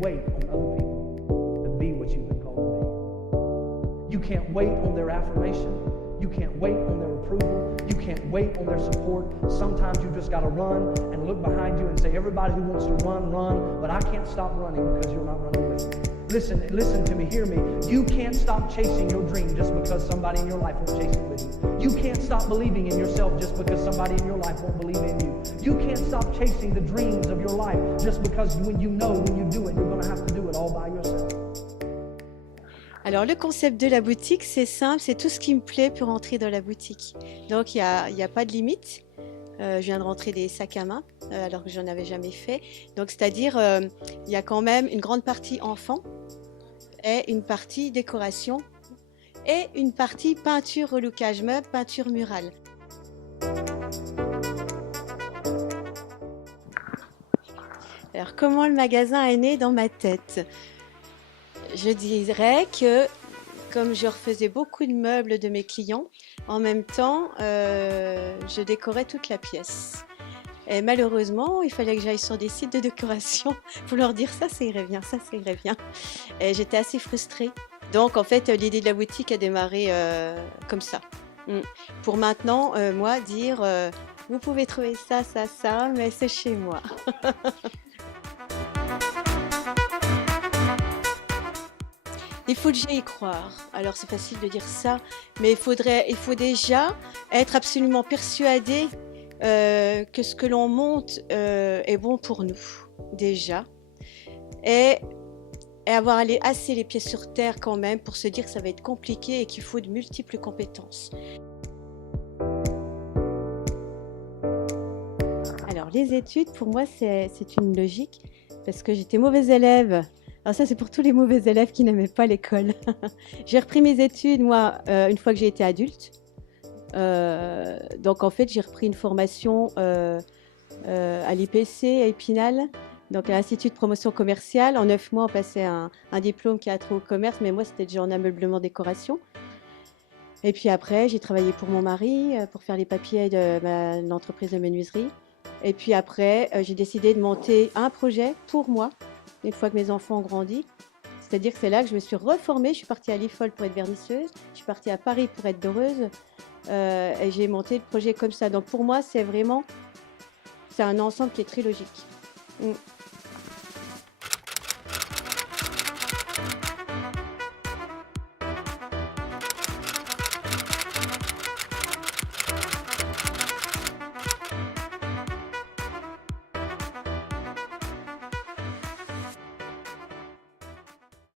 wait on other people to be what you've been called to be. You can't wait on their affirmation. You can't wait on their approval. You can't wait on their support. Sometimes you just got to run and look behind you and say, everybody who wants to run, run, but I can't stop running because you're not running with me. Listen to me, hear me. You can't stop chasing your dream just because somebody in your life won't chase it with you. You can't stop believing in yourself just because somebody in your life won't believe in you. You can't stop chasing the dreams of your life just because when you do it, you're going to have to do it all by yourself. Alors le concept de la boutique, c'est simple, c'est tout ce qui me plaît pour entrer dans la boutique. Donc il y a pas de limite. Je viens de rentrer des sacs à main alors que j'en avais jamais fait. Donc c'est-à-dire il y a quand même une grande partie enfant et une partie décoration et une partie peinture, relookage meuble, peinture murale. Alors comment le magasin est né dans ma tête? Je dirais que comme je refaisais beaucoup de meubles de mes clients, en même temps, je décorais toute la pièce. Et malheureusement, il fallait que j'aille sur des sites de décoration pour leur dire ça irait bien, ça irait bien. Et j'étais assez frustrée. Donc en fait, l'idée de la boutique a démarré comme ça. Pour maintenant, moi, dire vous pouvez trouver ça, mais c'est chez moi. Il faut déjà y croire. Alors c'est facile de dire ça, mais il faut déjà être absolument persuadé que ce que l'on monte est bon pour nous, déjà. Et avoir assez les pieds sur terre quand même pour se dire que ça va être compliqué et qu'il faut de multiples compétences. Alors les études, pour moi, c'est une logique parce que j'étais mauvaise élève. Alors ça, c'est pour tous les mauvais élèves qui n'aimaient pas l'école. J'ai repris mes études, moi, une fois que j'ai été adulte. Donc en fait, j'ai repris une formation à l'IPC, à Épinal, donc à l'Institut de promotion commerciale. En 9 mois, on passait un diplôme qui a trait au commerce, mais moi, c'était déjà en ameublement décoration. Et puis après, j'ai travaillé pour mon mari, pour faire les papiers de l'entreprise de menuiserie. Et puis après, j'ai décidé de monter un projet pour moi, une fois que mes enfants ont grandi. C'est-à-dire que c'est là que je me suis reformée. Je suis partie à l'IFOL pour être vernisseuse. Je suis partie à Paris pour être doreuse. Et j'ai monté le projet comme ça. Donc pour moi, c'est un ensemble qui est très logique.